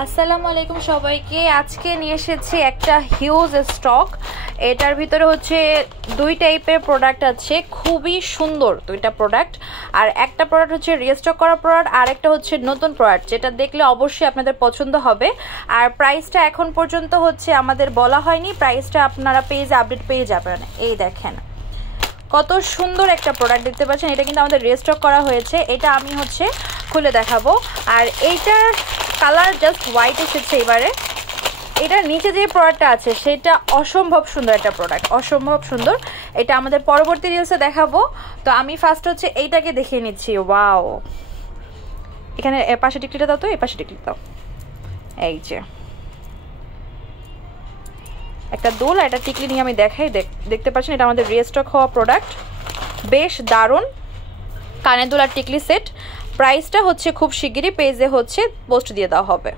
আসসালামু আলাইকুম সবাইকে। আজকে নিয়ে এসেছি একটা হিউজ স্টক। এটার ভিতরে হচ্ছে দুই টাইপের প্রোডাক্ট আছে, খুবই সুন্দর দুইটা প্রোডাক্ট। আর একটা প্রোডাক্ট হচ্ছে রিস্টক করা প্রোডাক্ট, আর একটা হচ্ছে নতুন প্রোডাক্ট, যেটা দেখলে অবশ্যই আপনাদের পছন্দ হবে। আর প্রাইসটা এখন পর্যন্ত হচ্ছে আমাদের বলা হয়নি, প্রাইসটা আপনারা পেজে আপডেট পেয়ে যাবেন। এই দেখেন কত সুন্দর একটা প্রোডাক্ট দেখতে পাচ্ছেন, এটা কিন্তু আমাদের রিস্টক করা হয়েছে। এটা আমি হচ্ছে খুলে দেখাবো। আর এইটার কালার জাস্ট হোয়াইট এসেছে এবারে। এটার নিচে যে প্রোডাক্টটা আছে সেটা অসম্ভব সুন্দর একটা প্রোডাক্ট, অসম্ভব সুন্দর। এটা আমাদের পরবর্তী রিলসে দেখাবো। তো আমি ফার্স্ট হচ্ছে এইটাকে দেখিয়ে নিচ্ছি। ওয়াও, এখানে পাশে টিকলিটা দাও, তো এই পাশে টিকলি দাও। এই যে একটা দোল আর একটা টিকলি নিয়ে আমি দেখাই। দেখতে পাচ্ছেন এটা আমাদের রিস্টক হওয়া প্রোডাক্ট, বেশ দারুণ। কানের দোল আর টিকলি সেট। প্রাইসটা হচ্ছে খুব শিগগিরই পেজে হচ্ছে পোস্ট দিয়ে দেওয়া হবে।